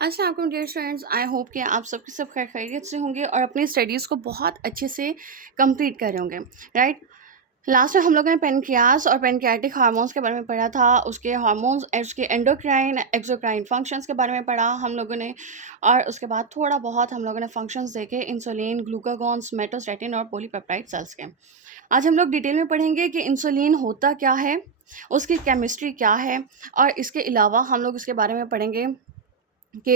अस्सलाम वालेकुम dear students, I hope कि आप सबके सब खैरियत से होंगे और अपनी स्टडीज़ को बहुत अच्छे से कंप्लीट कर रहे होंगे, राइट। लास्ट में हम लोगों ने पेनक्रियास और पेनक्रियाटिक हार्मोन्स के बारे में पढ़ा था, उसके हार्मोन्स, उसके एंडोक्राइन एक्सोक्राइन फंक्शंस के बारे में पढ़ा हम लोगों ने। और उसके बाद थोड़ा बहुत हम लोगों ने फंक्शंस देखे, इंसुलिन, ग्लूकागॉन, सोमेटोस्टेटिन और पॉलीपेप्टाइड सेल्स के। आज हम लोग डिटेल में पढ़ेंगे कि इंसुलिन होता क्या है, उसकी केमिस्ट्री क्या है, और इसके अलावा हम लोग इसके बारे में पढ़ेंगे कि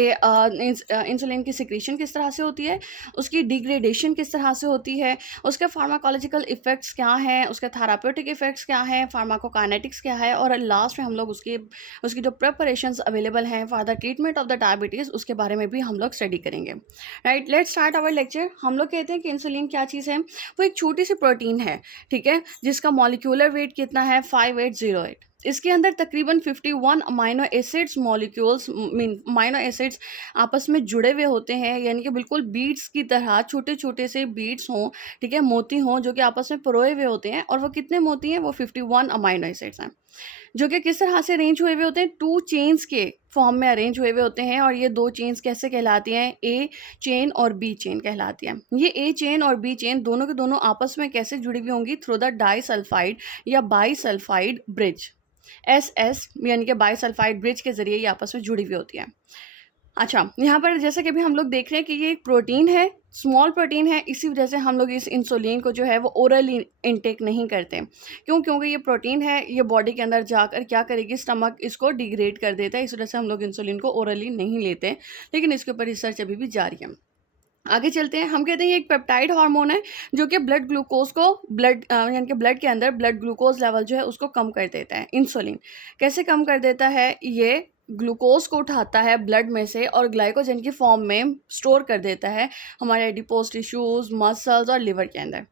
इंसुलिन की सिक्रीशन किस तरह से होती है, उसकी डिग्रेडेशन किस तरह से होती है, उसके फार्माकोलॉजिकल इफ़ेक्ट्स क्या हैं, उसके थेराप्यूटिक इफ़ेक्ट्स क्या हैं, फार्माकोकाइनेटिक्स क्या है, और लास्ट में हम लोग उसकी जो प्रिपरेशंस अवेलेबल हैं for the treatment of the diabetes, उसके बारे में भी हम लोग स्टडी करेंगे। Right, let's start our lecture. हम लोग कहते हैं कि इंसुलिन क्या चीज़ है। वो एक छोटी सी प्रोटीन है, ठीक है, जिसका मॉलिक्यूलर वेट कितना है, 5808। इसके अंदर तकरीबन 51 amino acids molecules mean amino acids आपस में जुड़े हुए होते हैं, यानी कि बिल्कुल बीड्स की तरह छोटे छोटे से बीड्स हों, ठीक है, मोती हों, जो कि आपस में परोए हुए होते हैं। और वो कितने मोती हैं? वो 51 अमाइनो एसिड्स हैं, जो कि किस तरह से अरेंज हुए हुए होते हैं? टू चेन्स के फॉर्म में अरेंज हुए हुए होते हैं। और ये दो चेन्स कैसे कहलाती हैं? ए चेन और बी चेन कहलाती हैं। ये ए चेन और बी चेन दोनों के दोनों आपस में कैसे जुड़ी हुई होंगी? थ्रू द डाइसल्फाइड या बाईसल्फाइड ब्रिज, एस यानी कि बाईसल्फाइड ब्रिज के जरिए ये आपस में जुड़ी हुई होती है। अच्छा, यहाँ पर जैसे कि अभी हम लोग देख रहे हैं कि ये एक प्रोटीन है, स्मॉल प्रोटीन है, इसी वजह से हम लोग इस इंसुलिन को जो है वो ओरली इनटेक नहीं करते। क्यों? क्योंकि ये प्रोटीन है, ये बॉडी के अंदर जाकर क्या करेगी? स्टमक इसको डिग्रेड कर देता है, इस वजह से हम लोग इंसुलिन को ओरली नहीं लेते। लेकिन इसके ऊपर रिसर्च अभी भी जारी है। आगे चलते हैं। हम कहते हैं ये एक पेप्टाइड हार्मोन है, जो कि ब्लड ग्लूकोज को यानी कि ब्लड के अंदर ब्लड ग्लूकोज लेवल जो है उसको कम कर देता है। इंसुलिन कैसे कम कर देता है? ये ग्लूकोज को उठाता है ब्लड में से और ग्लाइकोजन की फॉर्म में स्टोर कर देता है हमारे एडिपोज टिश्यूज, मसल्स और लिवर के अंदर,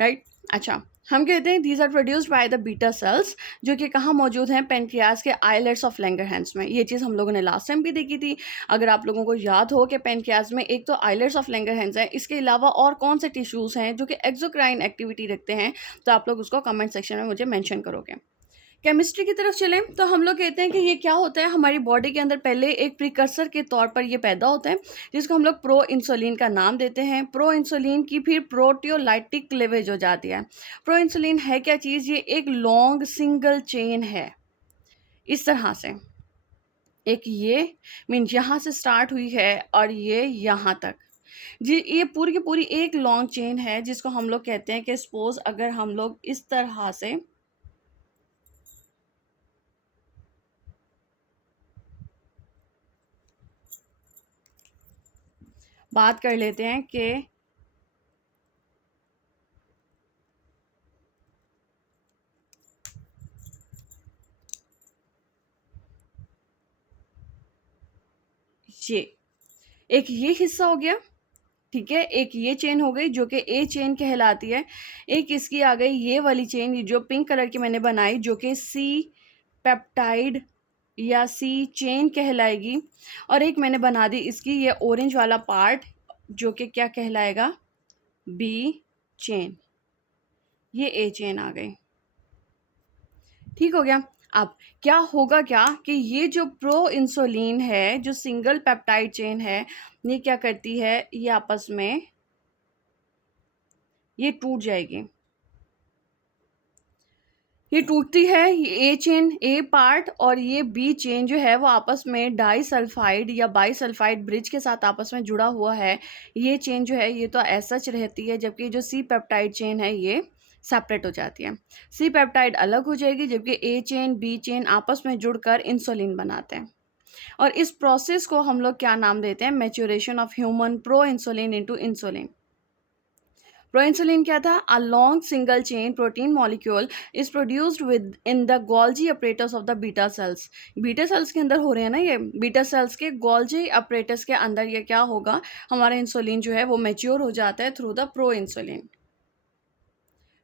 राइट। अच्छा, हम कहते हैं these are produced by the beta cells, जो कि कहाँ मौजूद हैं? पेनक्रियास के आइलेट्स ऑफ लैंगरहैंस में। ये चीज़ हम लोगों ने लास्ट टाइम भी देखी थी। अगर आप लोगों को याद हो कि पेनक्रियास में एक तो आइलेट्स ऑफ लैंगरहैंस है, इसके अलावा और कौन से टिश्यूज़ हैं जो कि एक्सोक्राइन एक्टिविटी रखते हैं, तो आप लोग उसको कमेंट सेक्शन में मुझे मेंशन करोगे। केमिस्ट्री की तरफ चलें तो हम लोग कहते हैं कि ये क्या होता है? हमारी बॉडी के अंदर पहले एक प्रिकर्सर के तौर पर ये पैदा होता है, जिसको हम लोग प्रो इंसुलिन का नाम देते हैं। प्रो इंसुलिन की फिर प्रोटियोलाइटिक क्लीवेज हो जाती है। प्रो इंसुलिन है क्या चीज़? ये एक लॉन्ग सिंगल चेन है, इस तरह से। एक ये मीन यहाँ से स्टार्ट हुई है और ये यहाँ तक जी, ये पूरी की पूरी एक लॉन्ग चेन है, जिसको हम लोग कहते हैं कि सपोज अगर हम लोग इस तरह से बात कर लेते हैं कि ये एक ये हिस्सा हो गया, ठीक है, एक ये चेन हो गई जो कि ए चेन कहलाती है। एक इसकी आ गई ये वाली चेन, ये जो पिंक कलर की मैंने बनाई, जो कि सी पेप्टाइड या सी चेन कहलाएगी। और एक मैंने बना दी इसकी ये ऑरेंज वाला पार्ट, जो कि क्या कहलाएगा? B chain. ये ए चेन आ गई, ठीक हो गया। अब क्या होगा क्या कि ये जो प्रो इंसुलिन है, जो सिंगल पेप्टाइड चेन है, ये क्या करती है? ये आपस में ये टूट जाएगी। ये टूटती है, ये ए चेन, ए पार्ट, और ये बी चेन जो है वो आपस में डाइसल्फाइड या बाईसल्फाइड ब्रिज के साथ आपस में जुड़ा हुआ है। ये चेन जो है ये तो ऐसा रहती है, जबकि जो सी पेप्टाइड चेन है ये सेपरेट हो जाती है। सी पेप्टाइड अलग हो जाएगी, जबकि ए चेन बी चेन आपस में जुड़कर इंसुलिन बनाते हैं। और इस प्रोसेस को हम लोग क्या नाम देते हैं? Maturation of human pro insulin into insulin. Proinsulin क्या था? A long single chain protein molecule is produced within the Golgi apparatus of the beta cells. Beta cells के अंदर हो रहे हैं ना, ये बीटा सेल्स के गोल्जी अपरेटस के अंदर ये क्या होगा? हमारा इंसुलिन जो है वो मैच्योर हो जाता है through the pro insulin,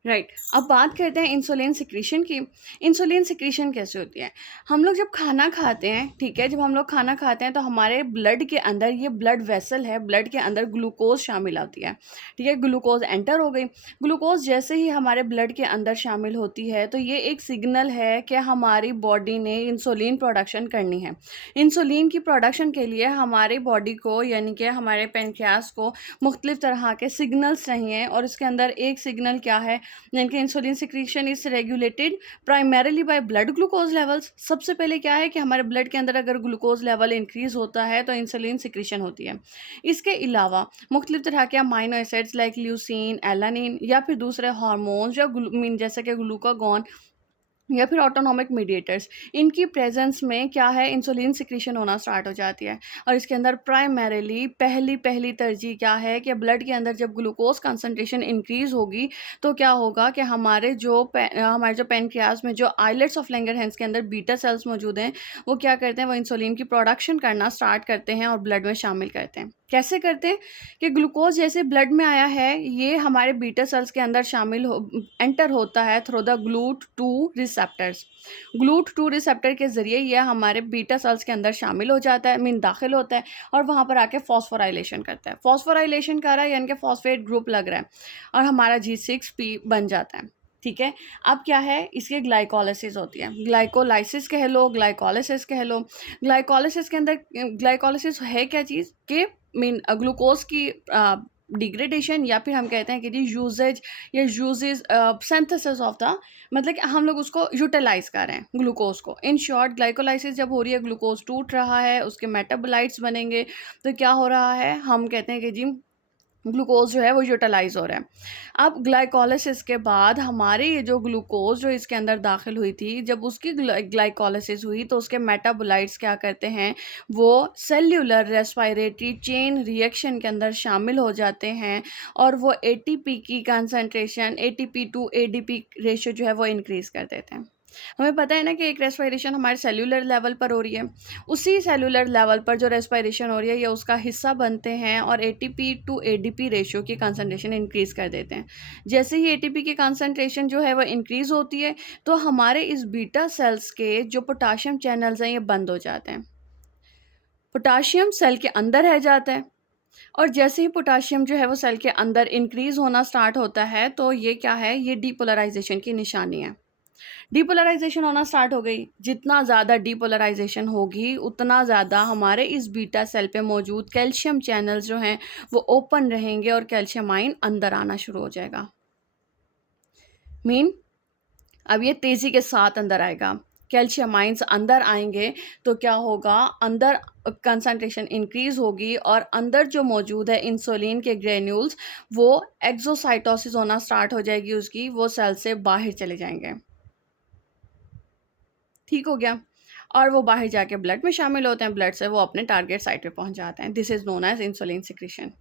right. अब बात करते हैं इंसुलिन सिक्रीशन की। इंसुलिन सिक्रीशन कैसे होती है? हम लोग जब खाना खाते हैं, ठीक है, जब हम लोग खाना खाते हैं तो हमारे ब्लड के अंदर, ये ब्लड वेसल है, ब्लड के अंदर ग्लूकोज शामिल होती है, ठीक है, ग्लूकोज एंटर हो गई। ग्लूकोज जैसे ही हमारे ब्लड के अंदर शामिल होती है तो ये एक सिग्नल है कि हमारी बॉडी ने इंसुलिन प्रोडक्शन करनी है। इंसुलिन की प्रोडक्शन के लिए हमारी बॉडी को, यानी कि हमारे पेनक्रियास को मुख्तलिफ तरह के सिग्नल्स चाहिए, और इसके अंदर एक सिग्नल क्या है, यानी कि insulin secretion is regulated primarily by blood glucose levels. सबसे पहले क्या है कि हमारे ब्लड के अंदर अगर ग्लूकोज लेवल इंक्रीज होता है तो इंसुलिन सिक्रीशन होती है। इसके अलावा मुख्तलिफ तरह के amino acids like leucine, alanine या फिर दूसरे हार्मोन्स या जैसे कि ग्लूकागॉन या फिर ऑटोनॉमिक मीडिएटर्स, इनकी प्रेजेंस में क्या है, इंसुलिन सिक्रीशन होना स्टार्ट हो जाती है। और इसके अंदर प्राइमरीली पहली तरजीह क्या है कि ब्लड के अंदर जब ग्लूकोज कंसंट्रेशन इंक्रीज होगी तो क्या होगा कि हमारे जो पेनक्रियाज में जो आइलेट्स ऑफ लैंगरहैंस के अंदर बीटा सेल्स मौजूद हैं, वो क्या करते हैं, वो इंसुलिन की प्रोडक्शन करना स्टार्ट करते हैं और ब्लड में शामिल करते हैं। कैसे करते हैं कि ग्लूकोज जैसे ब्लड में आया है, ये हमारे बीटा सेल्स के अंदर एंटर होता है through the GLUT2 receptors. GLUT2 receptor के ज़रिए ये हमारे बीटा सेल्स के अंदर शामिल हो जाता है, दाखिल होता है, और वहाँ पर आके फॉस्फोराइलेशन करता है। फॉस्फोराइलेशन कर रहा है यानी कि फॉस्फेट ग्रुप लग रहा है और हमारा G6P बन जाता है, ठीक है। अब क्या है, इसके ग्लाइकोलाइसिस होती है, ग्लाइकोलाइसिस कह लो, ग्लाइकोलाइसिस कह लो। ग्लाइकोलाइसिस के अंदर ग्लाइकोलाइसिस है क्या चीज़ कि ग्लूकोज की डिग्रेडेशन, या फिर हम कहते हैं कि जी यूजेज या यूजेज सिंथेसिस ऑफ द, मतलब कि हम लोग उसको यूटिलाइज कर रहे हैं ग्लूकोज को। इन शॉर्ट ग्लाइकोलाइसिस जब हो रही है, ग्लूकोज टूट रहा है, उसके मेटाबोलाइट्स बनेंगे, तो क्या हो रहा है, हम कहते हैं कि जी ग्लूकोज जो है वो यूटिलाइज हो रहा है। अब ग्लाइकोलाइसिस के बाद हमारे ये जो ग्लूकोज जो इसके अंदर दाखिल हुई थी, जब उसकी ग्लाइकोलाइसिस हुई तो उसके मेटाबोलाइट्स क्या करते हैं, वो सेल्यूलर रेस्पिरेटरी चेन रिएक्शन के अंदर शामिल हो जाते हैं और वो एटीपी की concentration, ATP to ADP ratio जो है वो इंक्रीज कर देते हैं। हमें पता है ना कि एक रेस्पिरेशन हमारे सेल्यूलर लेवल पर हो रही है, उसी सेल्यूलर लेवल पर जो रेस्पिरेशन हो रही है ये उसका हिस्सा बनते हैं और एटीपी टू एडीपी रेशियो की कंसंट्रेशन इंक्रीज कर देते हैं। जैसे ही एटीपी की कंसंट्रेशन जो है वो इंक्रीज होती है तो हमारे इस बीटा सेल्स के जो पोटाशियम चैनल्स हैं ये बंद हो जाते हैं, पोटाशियम सेल के अंदर रह जाता है, और जैसे ही पोटाशियम जो है वो सेल के अंदर इंक्रीज होना स्टार्ट होता है तो ये क्या है, ये डीपोलराइजेशन की निशानी है। डीपोलराइजेशन होना स्टार्ट हो गई। जितना ज़्यादा डीपोलराइजेशन होगी उतना ज़्यादा हमारे इस बीटा सेल पे मौजूद कैल्शियम चैनल्स जो हैं वो ओपन रहेंगे और कैल्शियम आयन अंदर आना शुरू हो जाएगा। अब ये तेज़ी के साथ अंदर आएगा, कैल्शियम आयंस अंदर आएंगे तो क्या होगा, अंदर कंसंट्रेशन इंक्रीज होगी और अंदर जो मौजूद है इंसुलिन के ग्रेन्यूल्स वो एक्सोसाइटोसिस होना स्टार्ट हो जाएगी उसकी, वो सेल से बाहर चले जाएंगे। ठीक हो गया, और वो बाहर जाके ब्लड में शामिल होते हैं, ब्लड से वो अपने टारगेट साइट पे पहुंच जाते हैं। This is known as insulin secretion.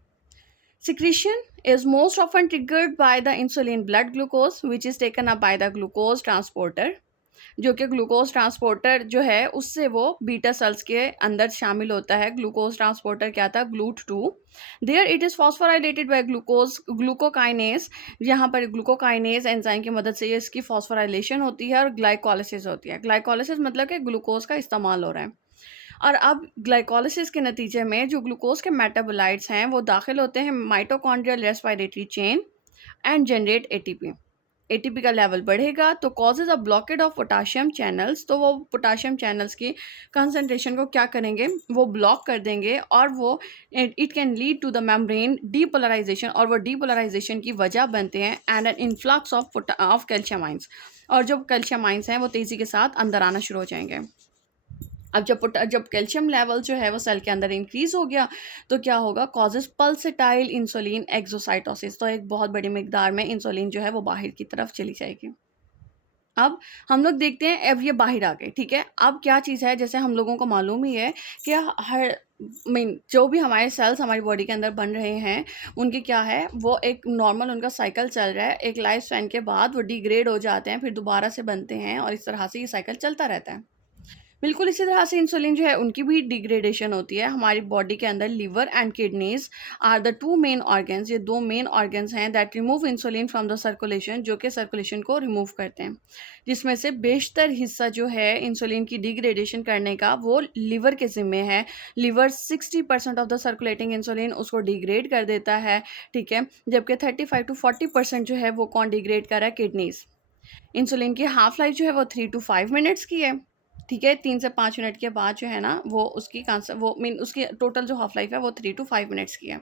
Secretion is most often triggered by the insulin blood glucose which is taken up by the glucose transporter, जो कि ग्लूकोज ट्रांसपोर्टर जो है उससे वो बीटा सेल्स के अंदर शामिल होता है। ग्लूकोज ट्रांसपोर्टर क्या था, GLUT2। There it is phosphorylated by glucokinase. यहाँ पर ग्लूकोकाइनेज एंजाइम की मदद से ये इसकी फॉस्फोराइलेशन होती है और ग्लाइकोलिसिस होती है। ग्लाइकोलिसिस मतलब कि ग्लूकोज का इस्तेमाल हो रहा है, और अब ग्लाइकोलिसिस के नतीजे में जो ग्लूकोज के मेटाबोलाइट्स हैं वो दाखिल होते हैं mitochondrial respiratory chain and generate ATP. ATP का लेवल बढ़ेगा तो causes a blockade of potassium channels, तो वो पोटाशियम चैनल्स की कंसंट्रेशन को क्या करेंगे, वो ब्लॉक कर देंगे, और वो it can lead to the membrane depolarisation, और वो डीपोलराइजेशन की वजह बनते हैं and an influx of calcium ions, और जो कैल्शियम आइंस हैं वो तेज़ी के साथ अंदर आना शुरू हो जाएंगे। अब जब कैल्शियम लेवल जो है वो सेल के अंदर इंक्रीज हो गया तो क्या होगा, कॉजेज पल्सेटाइल इंसुलिन एक्सोसाइटोसिस, तो एक बहुत बड़ी मिकदार में इंसुलिन जो है वो बाहर की तरफ चली जाएगी। अब हम लोग देखते हैं, अब ये बाहर आ गए, ठीक है। अब क्या चीज़ है, जैसे हम लोगों को मालूम ही है कि हर जो भी हमारे सेल्स हमारी बॉडी के अंदर बन रहे हैं उनके क्या है, वो एक नॉर्मल उनका साइकिल चल रहा है। एक लाइफ स्पैन के बाद वो डिग्रेड हो जाते हैं, फिर दोबारा से बनते हैं, और इस तरह से ये साइकिल चलता रहता है। बिल्कुल इसी तरह से इंसुलिन जो है उनकी भी डिग्रेडेशन होती है हमारी बॉडी के अंदर। Liver and kidneys are the two main organs, ये दो मेन ऑर्गन्स हैं that remove insulin from the circulation, जो कि सर्कुलेशन को रिमूव करते हैं, जिसमें से बेशतर हिस्सा जो है इंसुलिन की डिग्रेडेशन करने का वो लिवर के ज़िम्मे है। Liver 60% of the circulating insulin उसको डिग्रेड कर देता है, ठीक है, जबकि 35 to 40% जो है वो कौन डिग्रेड कर रहा है, किडनीज। इंसुलिन की हाफ लाइफ जो है वो 3 to 5 मिनट्स की है, ठीक है, 3 से 5 मिनट के बाद जो है ना वो उसकी वो मीन उसकी टोटल जो हाफ लाइफ है वो 3 to 5 मिनट्स की है।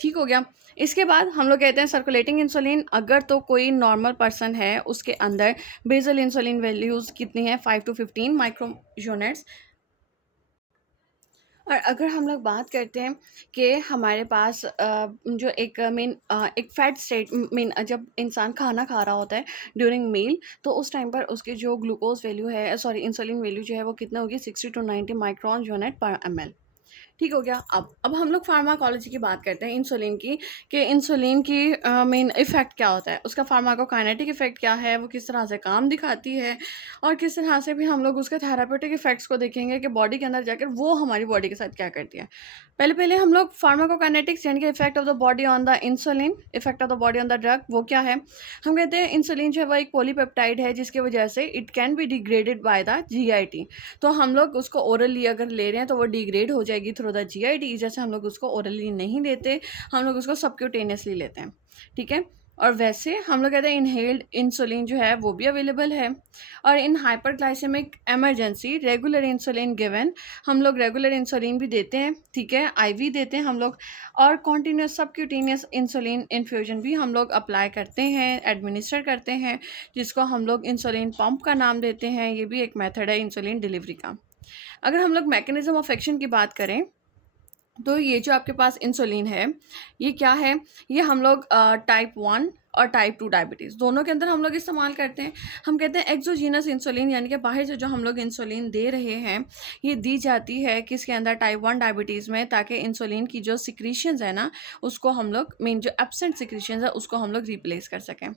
ठीक हो गया। इसके बाद हम लोग कहते हैं सर्कुलेटिंग इंसुलिन, अगर तो कोई नॉर्मल पर्सन है उसके अंदर बेसल इंसुलिन वैल्यूज़ कितनी है, 5 to 15 माइक्रो यूनिट्स। और अगर हम लोग बात करते हैं कि हमारे पास जो एक एक फैट स्टेट मीन जब इंसान खाना खा रहा होता है ड्यूरिंग मील, तो उस टाइम पर उसकी जो ग्लूकोज वैल्यू है, सॉरी इंसुलिन वैल्यू जो है वो कितना होगी, 60 to 90 माइक्रोन यूनिट पर ml। ठीक हो गया। अब हम लोग फार्माकोलॉजी की बात करते हैं इंसुलिन की, कि इंसुलिन की मेन इफ़ेक्ट क्या होता है, उसका फार्माकोकाइनेटिक इफ़ेक्ट क्या है, वो किस तरह से काम दिखाती है, और किस तरह से भी हम लोग उसके थेरापेटिक इफ़ेक्ट्स को देखेंगे कि बॉडी के अंदर जाकर वो हमारी बॉडी के साथ क्या करती है। पहले पहले हम लोग फार्माकोकाइनेटिक्स यानी कि effect of the body on the insulin, effect of the body on the drug, वो क्या है। हम कहते हैं इंसुलिन जो है वो एक पॉलीपेप्टाइड है जिसकी वजह से it can be degraded by the GIT. तो हम लोग उसको ओरली अगर ले रहे हैं तो वो डिग्रेड हो जाएगी थ्रू द जीआईटी। जैसे हम लोग उसको ओरली नहीं लेते, हम लोग उसको सबक्यूटेनियसली लेते हैं, ठीक है। और वैसे हम लोग कहते हैं इनहेल्ड इंसुलिन जो है वो भी अवेलेबल है। और in hyperglycaemic emergency regular insulin given, हम लोग रेगुलर इंसुलिन भी देते हैं, ठीक है, आईवी देते हैं हम लोग। और कॉन्टीन्यूस सबक्यूटेनियस इंसुलिन इन्फ्यूजन भी हम लोग अप्लाई करते हैं, एडमिनिस्टर करते हैं, जिसको हम लोग इंसुलिन पंप का नाम देते हैं। ये भी एक मेथड है इंसुलिन डिलीवरी का। अगर हम लोग मैकेनिज्म ऑफ एक्शन की बात करें, तो ये जो आपके पास इंसुलिन है, ये क्या है, ये हम लोग टाइप 1 और टाइप 2 डायबिटीज़ दोनों के अंदर हम लोग इस्तेमाल करते हैं। हम कहते हैं एक्सोजीनस इंसुलिन, यानी कि बाहर से जो हम लोग इंसुलिन दे रहे हैं, ये दी जाती है किसके अंदर, टाइप 1 डायबिटीज़ में, ताकि इंसुलिन की जो सिक्रीशंस है ना, उसको हम लोग मीन जो एब्सेंट सिक्रीशंस है उसको हम लोग रिप्लेस कर सकें।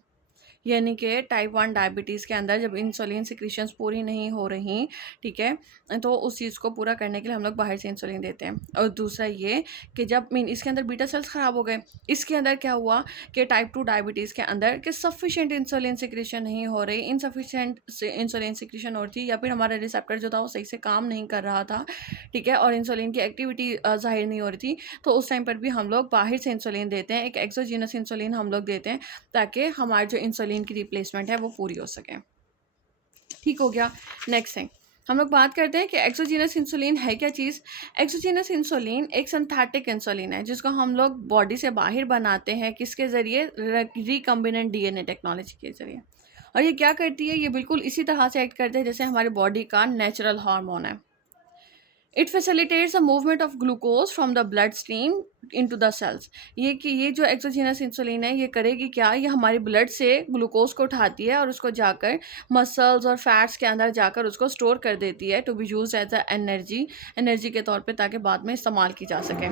यानी कि टाइप 1 डायबिटीज़ के अंदर जब इंसुलिन सिक्रीशंस पूरी नहीं हो रही, ठीक है, तो उस चीज़ को पूरा करने के लिए हम लोग बाहर से इंसुलिन देते हैं। और दूसरा ये कि जब इसके अंदर बीटा सेल्स ख़राब हो गए, इसके अंदर क्या हुआ कि टाइप 2 डायबिटीज़ के अंदर कि सफिशिएंट इंसुलिन सिक्रीशन नहीं हो रही, इनसफिशिएंट इंसुलिन सिक्रीशन हो रही थी, या फिर हमारा रिसेप्टर जो था वो सही से काम नहीं कर रहा था, ठीक है, और इंसुलिन की एक्टिविटी ज़ाहिर नहीं हो रही थी, तो उस टाइम पर भी हम लोग बाहर से इंसुलिन देते हैं, एक एक्सोजीनस इंसुलिन हम लोग देते हैं, ताकि हमारी जो इंसुलिन की रिप्लेसमेंट है वो पूरी हो सके। ठीक हो गया। नेक्स्ट थिंग हम लोग बात करते हैं कि एक्सोजीनस इंसुलिन है क्या चीज़। एक्सोजीनस इंसुलिन एक सिंथेटिक इंसुलिन है जिसको हम लोग बॉडी से बाहर बनाते हैं, किसके ज़रिए, रिकम्बिनेंट डीएनए टेक्नोलॉजी के ज़रिए। और ये क्या करती है, ये बिल्कुल इसी तरह से एक्ट करते हैं जैसे हमारी बॉडी का नेचुरल हार्मोन है। It facilitates the movement of glucose from the blood stream into the cells. ये जो एक्सोजीनस इंसुलिन है, ये करेगी क्या, ये हमारी ब्लड से ग्लूकोज को उठाती है और उसको जाकर मसल्स और फैट्स के अंदर जाकर उसको स्टोर कर देती है, to be use as a energy के तौर पे, ताकि बाद में इस्तेमाल की जा सके।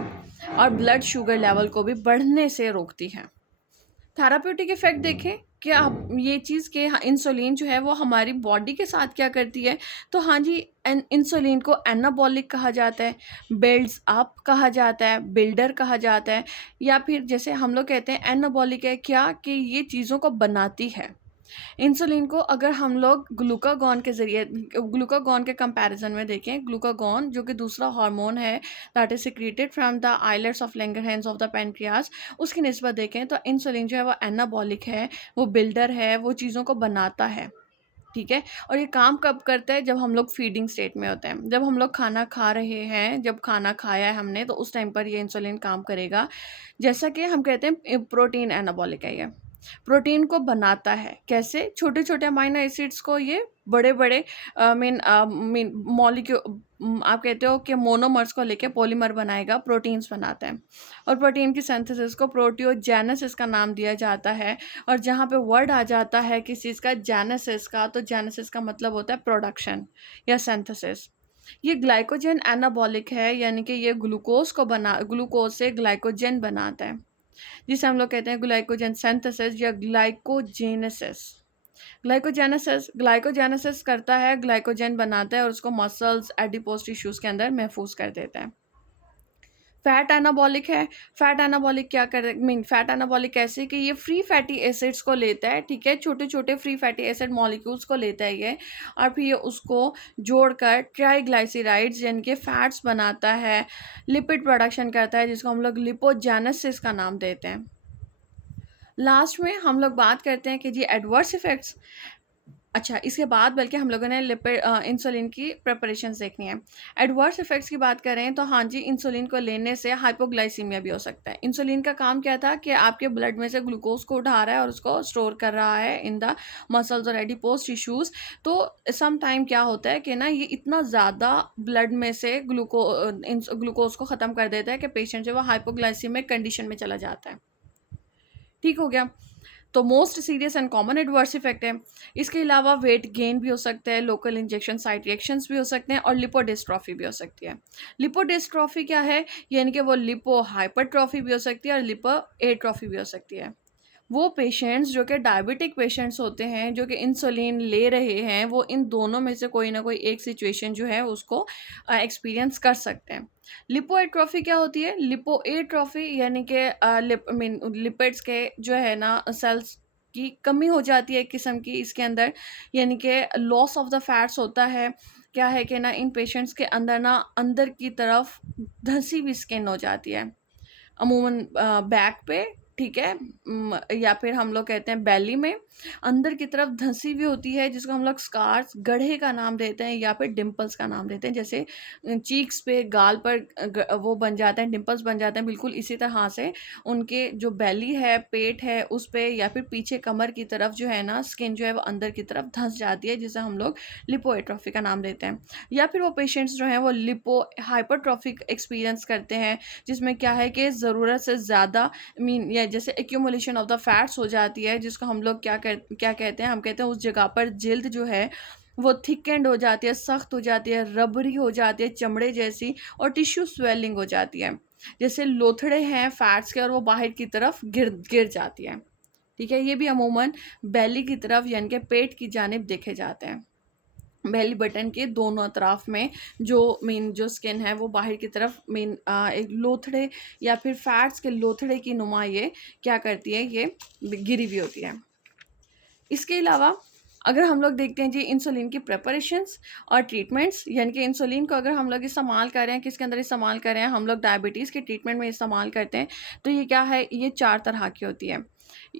और ब्लड शुगर लेवल को भी बढ़ने से रोकती है। थेराप्यूटिक इफ़ेक्ट देखें कि आप ये चीज़ कि हाँ, इंसुलिन जो है वो हमारी बॉडी के साथ क्या करती है, तो हाँ जी, इंसुलिन को एनाबॉलिक कहा जाता है, बिल्ड्स अप कहा जाता है, बिल्डर कहा जाता है, या फिर जैसे हम लोग कहते हैं एनाबॉलिक है क्या, कि ये चीज़ों को बनाती है। इंसुलिन को अगर हम लोग ग्लूकागॉन के ज़रिए, ग्लूकागॉन के कंपैरिजन में देखें, ग्लूकागॉन जो कि दूसरा हार्मोन है that is secreted from the islets of Langerhans of the pancreas, उसकी निस्बत देखें तो इंसुलिन जो है वो एनाबॉलिक है, वो बिल्डर है, वो चीज़ों को बनाता है, ठीक है। और ये काम कब करता है, जब हम लोग फीडिंग स्टेट में होते हैं, जब हम लोग खाना खा रहे हैं, जब खाना खाया है हमने, तो उस टाइम पर ये इंसुलिन काम करेगा। जैसा कि हम कहते हैं प्रोटीन एनाबॉलिक है, ये प्रोटीन को बनाता है, कैसे, छोटे छोटे अमाइनो एसिड्स को ये बड़े बड़े मीन मॉलिक्यूल, आप कहते हो कि मोनोमर्स को लेके पॉलीमर बनाएगा, प्रोटीन्स बनाता है। और प्रोटीन की सिंथेसिस को प्रोटियोजेनेसिस का नाम दिया जाता है। और जहाँ पे वर्ड आ जाता है किस चीज़ का, जेनेसिस का, तो जेनेसिस का मतलब होता है प्रोडक्शन या सिंथेसिस। ये ग्लाइकोजन एनाबॉलिक है, यानी कि ये ग्लूकोज से ग्लाइकोजन बनाता है, जिसे हम लोग कहते हैं ग्लाइकोजन सिंथेसिस या ग्लाइकोजेनेसिस। ग्लाइकोजेनेसिस करता है, ग्लाइकोजन बनाता है और उसको मसल्स, एडिपोज टिश्यूज़ के अंदर महफूज कर देता है। फैट एनाबॉलिक है। फैट एनाबॉलिक क्या कर मीन फैट एनाबॉलिक कैसे कि ये फ्री फैटी एसिड्स को लेता है, ठीक है, छोटे-छोटे फ्री फैटी एसिड मॉलिक्यूल्स को लेता है ये, और फिर ये उसको जोड़कर ट्राइग्लाइसराइड्स यानी कि फैट्स बनाता है, लिपिड प्रोडक्शन करता है जिसको हम लोग लिपोजेनेसिस का नाम देते हैं। लास्ट में हम लोग बात करते हैं कि जी एडवर्स इफ़ेक्ट्स। अच्छा, इसके बाद बल्कि हम लोगों ने इंसुलिन की प्रिपरेशंस देखनी है। एडवर्स इफ़ेक्ट्स की बात करें तो हाँ जी, इंसुलिन को लेने से हाइपोग्लाइसीमिया भी हो सकता है। इंसुलिन का काम क्या था कि आपके ब्लड में से ग्लूकोज़ को उठा रहा है और उसको स्टोर कर रहा है इन द मसल्स और एडिपोज टिश्यूज़। तो सम टाइम क्या होता है कि ना ये इतना ज़्यादा ब्लड में से ग्लूकोज़ को ख़त्म कर देता है कि पेशेंट जो है वो हाइपोग्लाइसीमिक कंडीशन में चला जाता है। ठीक हो गया? तो most serious and common adverse effect है। इसके अलावा वेट गेन भी हो सकता है, लोकल इंजेक्शन साइट रिएक्शंस भी हो सकते हैं और लिपोडिस्ट्रॉफी भी हो सकती है। लिपोडिस्ट्रॉफी क्या है? यानी कि वो लिपो हाइपरट्रॉफी भी हो सकती है और लिपो एट्रॉफी भी हो सकती है। वो पेशेंट्स जो कि डायबिटिक पेशेंट्स होते हैं, जो कि इंसुलिन ले रहे हैं, वो इन दोनों में से कोई ना कोई एक सिचुएशन जो है उसको एक्सपीरियंस कर सकते हैं। लिपोएट्रोफी क्या होती है? लिपोएट्रोफी यानी कि लिपिड्स के जो है ना सेल्स की कमी हो जाती है एक किस्म की इसके अंदर, यानी कि लॉस ऑफ द फैट्स होता है। क्या है कि ना इन पेशेंट्स के अंदर ना अंदर की तरफ धंसी हुई स्किन हो जाती है, अमूमन बैक पे, ठीक है, या फिर हम लोग कहते हैं बेली में अंदर की तरफ धंसी हुई होती है जिसको हम लोग स्कार्स, गड्ढे का नाम देते हैं या फिर डिम्पल्स का नाम देते हैं। जैसे चीक्स पे, गाल पर वो बन जाते हैं, डिम्पल्स बन जाते हैं, बिल्कुल इसी तरह से उनके जो बेली है, पेट है, उस पे या फिर पीछे कमर की तरफ जो है ना स्किन जो है वो अंदर की तरफ धंस जाती है, जिसे हम लोग लिपोएट्रोफी का नाम देते हैं। या फिर वो पेशेंट्स जो हैं वो लिपो हाइपरट्रॉफिक एक्सपीरियंस करते हैं, जिसमें क्या है कि ज़रूरत से ज़्यादा मीन या जैसे एक्यूमुलेशन ऑफ द फैट्स हो जाती है, जिसको हम लोग क्या कहते हैं, हम कहते हैं उस जगह पर जिल्द जो है वो थिकेंड हो जाती है, सख्त हो जाती है, रबरी हो जाती है, चमड़े जैसी, और टिश्यू स्वेलिंग हो जाती है, जैसे लोथड़े हैं फैट्स के और वो बाहर की तरफ गिर गिर जाती है। ठीक है, ये भी अमूमन बेली की तरफ यानी कि पेट की जानिब देखे जाते हैं। बेली बटन के दोनों तरफ में जो स्किन है वो बाहर की तरफ एक लोथड़े या फिर फैट्स के लोथड़े की नुमा ये क्या करती है, ये गिरी हुई होती है। इसके अलावा अगर हम लोग देखते हैं जी इंसुलिन की प्रिपरेशंस और ट्रीटमेंट्स, यानी कि इंसुलिन को अगर हम लोग इस्तेमाल कर रहे हैं, किसके अंदर इस्तेमाल कर रहे हैं, हम लोग डायबिटीज़ के ट्रीटमेंट में इस्तेमाल करते हैं, तो ये क्या है, ये 4 तरह की होती है।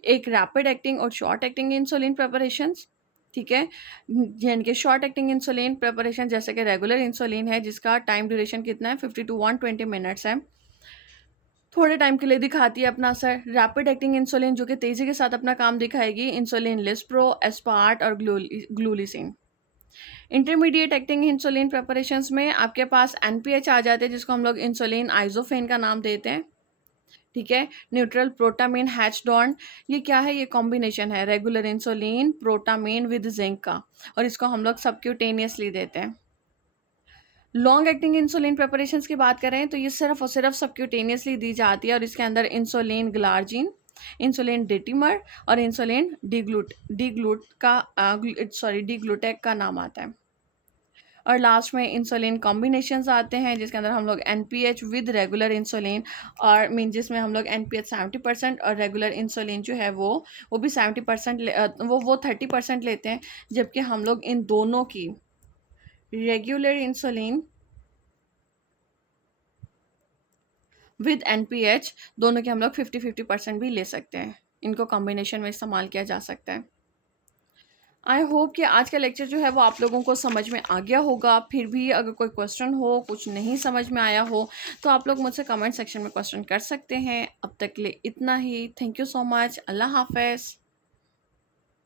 एक रैपिड एक्टिंग और शॉर्ट एक्टिंग इंसुलिन प्रिपरेशंस, ठीक है, यानी कि शॉर्ट एक्टिंग इंसुलिन प्रिपरेशन जैसे कि रेगुलर इंसुलिन है जिसका टाइम ड्यूरेशन कितना है, 50 टू 120 मिनट्स है, थोड़े टाइम के लिए दिखाती है अपना असर। रैपिड एक्टिंग इंसुलिन जो कि तेज़ी के साथ अपना काम दिखाएगी, इंसुलिन लिस्प्रो, एस्पार्ट और glulisine. Intermediate acting insulin preparations में आपके पास एनपीएच आ जाते हैं जिसको हम लोग इंसुलिन आइसोफेन का नाम देते हैं, ठीक है। न्यूट्रल प्रोटामीन हैचडॉन, ये क्या है, ये कॉम्बिनेशन है regular insulin protamine with zinc का, और इसको हम लोग सबक्यूटेनियसली देते हैं। लॉन्ग एक्टिंग इंसुलिन प्रिपरेशंस की बात करें तो ये सिर्फ और सिर्फ सबक्यूटेनियसली दी जाती है और इसके अंदर इंसुलिन ग्लार्जिन, इंसुलिन डिटिमर और इंसुलिन डिग्लूटेक का नाम आता है। और लास्ट में इंसुलिन कॉम्बिनेशंस आते हैं जिसके अंदर हम लोग एनपीएच विद रेगुलर इंसुलिन और जिसमें हम लोग एनपीएच 70% और रेगुलर इंसुलिन जो है वो भी 70% वो 30% लेते हैं, जबकि हम लोग इन दोनों की रेगुलर इंसुलिन विद एनपीएच दोनों के हम लोग 50-50% भी ले सकते हैं। इनको कॉम्बिनेशन में इस्तेमाल किया जा सकता है। आई होप कि आज का लेक्चर जो है वो आप लोगों को समझ में आ गया होगा। फिर भी अगर कोई क्वेश्चन हो, कुछ नहीं समझ में आया हो, तो आप लोग मुझसे कमेंट सेक्शन में क्वेश्चन कर सकते हैं। अब तक के लिए इतना ही। Thank you so much. अल्लाह हाफ़िज़।